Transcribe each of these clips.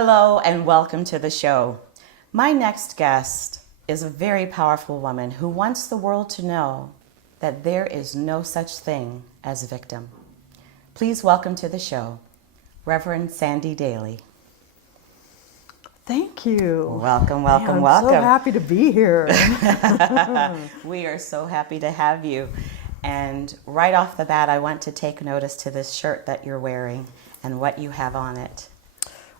Hello and welcome to the show. My next guest is a very powerful woman who wants the world to know that there is no such thing as a victim. Please welcome to the show, Reverend Sandi Daly. Thank you. Welcome. I'm so happy to be here. We are so happy to have you. And right off the bat, I want to take notice to this shirt that you're wearing and what you have on it.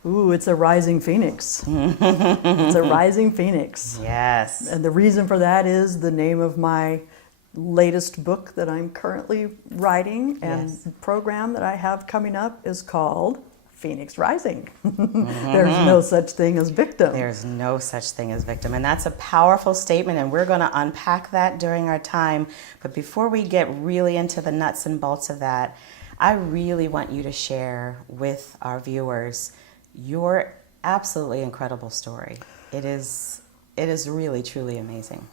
Ooh, it's a rising phoenix. It's a rising phoenix. Yes. And the reason for that is the name of my latest book that I'm currently writing, and the program that I have coming up is called Phoenix Rising. There's no such thing as victim. There's no such thing as victim. And that's a powerful statement, and we're going to unpack that during our time. But before we get really into the nuts and bolts of that, I really want you to share with our viewers your absolutely incredible story. It is really, truly amazing.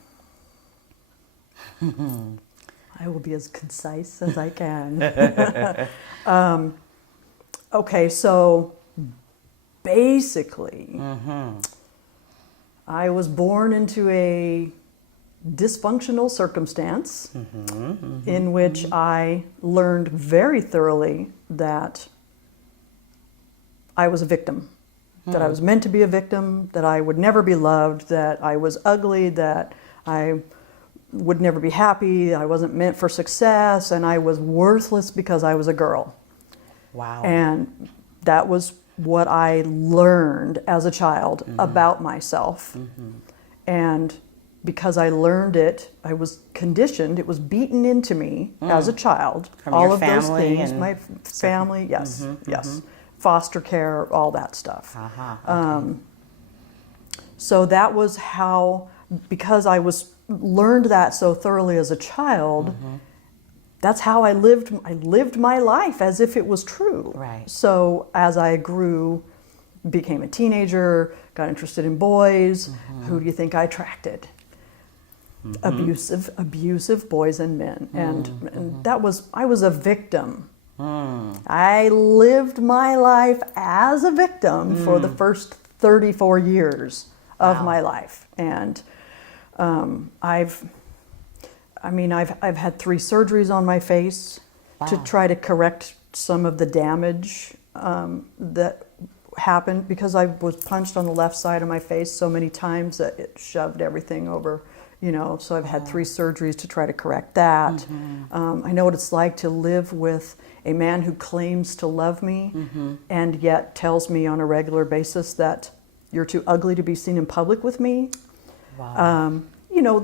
I will be as concise as I can. Okay, so basically, I was born into a dysfunctional circumstance in which I learned very thoroughly that I was a victim, that I was meant to be a victim, that I would never be loved, that I was ugly, that I would never be happy, I wasn't meant for success, and I was worthless because I was a girl. Wow. And that was what I learned as a child about myself. And because I learned it, I was conditioned, it was beaten into me as a child. From all your of those family things, my family, yes. Foster care, all that stuff. Okay. So that was how, because I learned that so thoroughly as a child, that's how I lived my life as if it was true. Right. So as I grew, became a teenager, got interested in boys, who do you think I attracted? Abusive boys and men. And that was, I was a victim. I lived my life as a victim for the first 34 years of my life. And I've had 3 surgeries on my face to try to correct some of the damage that happened, because I was punched on the left side of my face so many times that it shoved everything over, so I've had 3 surgeries to try to correct that. I know what it's like to live with a man who claims to love me and yet tells me on a regular basis that you're too ugly to be seen in public with me. Wow.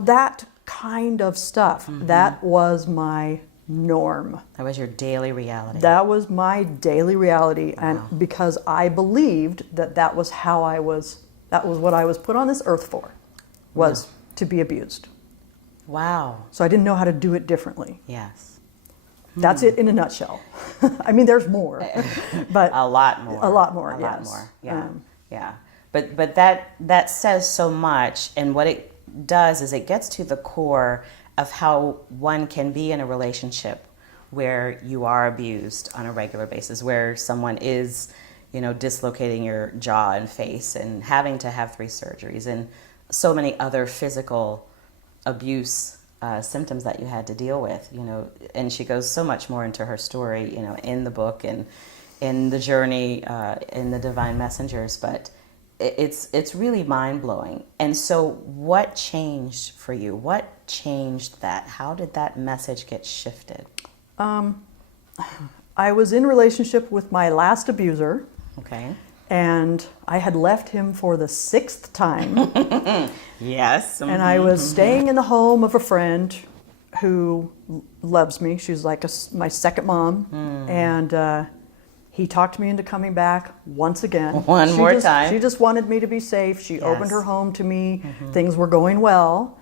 That kind of stuff. That was my norm. That was your daily reality. That was my daily reality. And because I believed that was how that was what I was put on this earth for, was to be abused. Wow. So I didn't know how to do it differently. Yes. That's it in a nutshell. I mean, there's more, but a lot more. A lot more. A yes. lot more. Yeah. Yeah. But that says so much, and what it does is it gets to the core of how one can be in a relationship where you are abused on a regular basis, where someone is, dislocating your jaw and face and having to have 3 surgeries and so many other physical abuse symptoms that you had to deal with, and she goes so much more into her story, in the book and in the journey, in the Divine Messengers, but it's really mind-blowing. And so what changed for you? What changed that? How did that message get shifted? I was in relationship with my last abuser. Okay. And I had left him for the 6th time. Yes. And I was staying in the home of a friend who loves me. She's like my second mom. And he talked me into coming back once again. One more time. She just wanted me to be safe. She opened her home to me. Things were going well.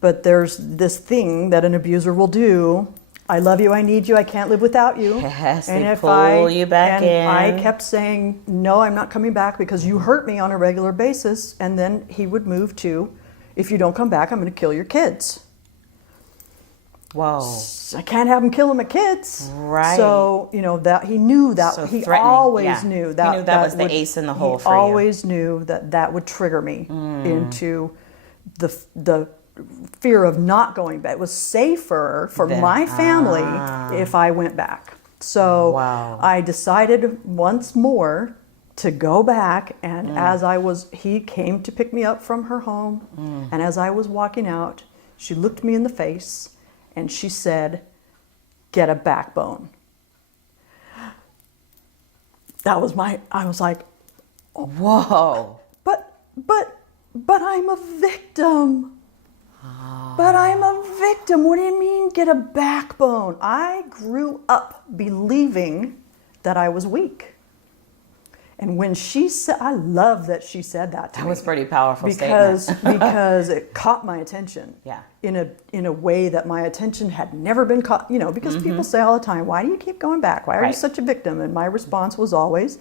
But there's this thing that an abuser will do. I love you, I need you, I can't live without you. Yes, and they pull you back in. I kept saying, no, I'm not coming back because you hurt me on a regular basis. And then he would move to, if you don't come back, I'm going to kill your kids. Whoa. I can't have him killing my kids. Right. So, that he knew that. So he threatening, always yeah. knew that. He knew that was the ace in the hole for you. He always knew that would trigger me into the fear of not going back. It was safer for my family if I went back. So Wow. I decided once more to go back, and he came to pick me up from her home, and as I was walking out, she looked me in the face and she said, "Get a backbone." I was like, Whoa. but I'm a victim. But I'm a victim. What do you mean, get a backbone? I grew up believing that I was weak. And when she said, I love that she said that to me. That was a pretty powerful because statement. because it caught my attention. Yeah. In a way that my attention had never been caught. Because people say all the time, "Why do you keep going back? Why are you such a victim?" And my response was always,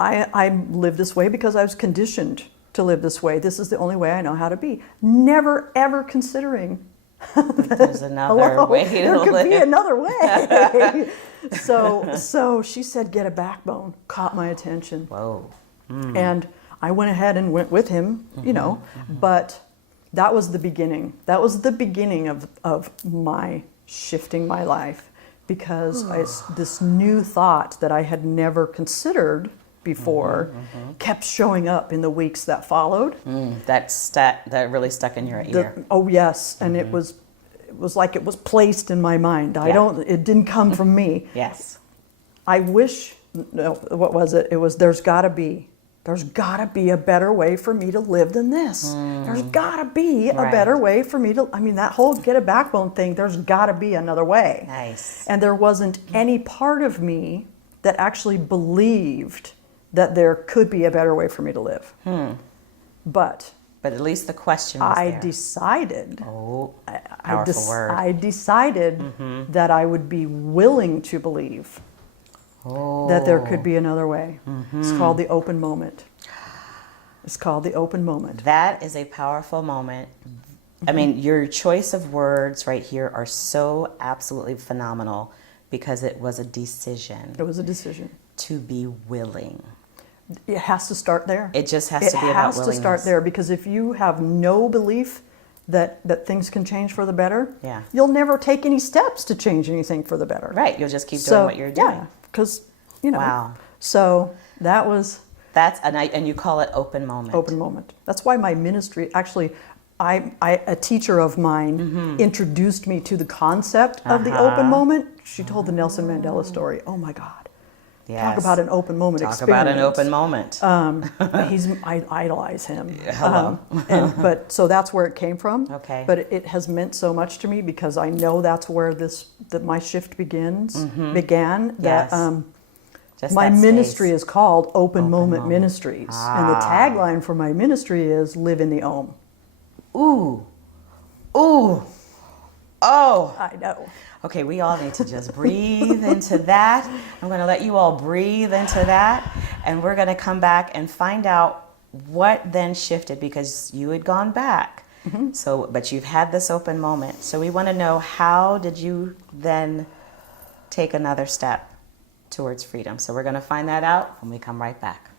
I live this way because I was conditioned to live this way. This is the only way I know how to be. Never ever considering There's another way to there could live. be another way. So she said, "Get a backbone." Caught my attention. Whoa. And I went ahead and went with him, but that was the beginning. That was the beginning of my shifting my life, because this new thought that I had never considered before kept showing up in the weeks that followed. That really stuck in your ear. Oh yes, and it was like it was placed in my mind. It didn't come from me. Yes. I wish, no, what was it? It was, there's gotta be a better way for me to live than this. There's gotta be a better way for me to, that whole get a backbone thing, there's gotta be another way. Nice. And there wasn't any part of me that actually believed that there could be a better way for me to live. But at least the question was there. decided. Oh, powerful word. I decided that I would be willing to believe that there could be another way. It's called the open moment. It's called the open moment. That is a powerful moment. I mean, your choice of words right here are so absolutely phenomenal, because it was a decision. It was a decision. To be willing. It has to start there. It just has to be about willingness. It has to start there, because if you have no belief that things can change for the better, you'll never take any steps to change anything for the better. Right, you'll just keep doing what you're doing. Yeah, because, Wow. So that was... And you call it open moment. Open moment. That's why my ministry, actually, a teacher of mine introduced me to the concept of the open moment. She told the Nelson Mandela story. Oh my God. Yes. Talk about an open moment Talk experience. about an open moment. I idolize him. Hello. But so that's where it came from. Okay. But it has meant so much to me, because I know that's where my shift began. Yes. That Just my that ministry space. is called Open Moment Ministries, and the tagline for my ministry is "Live in the Om." Ooh. Ooh. Oh. I know. Okay, we all need to just breathe into that. I'm going to let you all breathe into that, and we're going to come back and find out what then shifted, because you had gone back. So, but you've had this open moment. So we want to know, how did you then take another step towards freedom? So we're going to find that out when we come right back.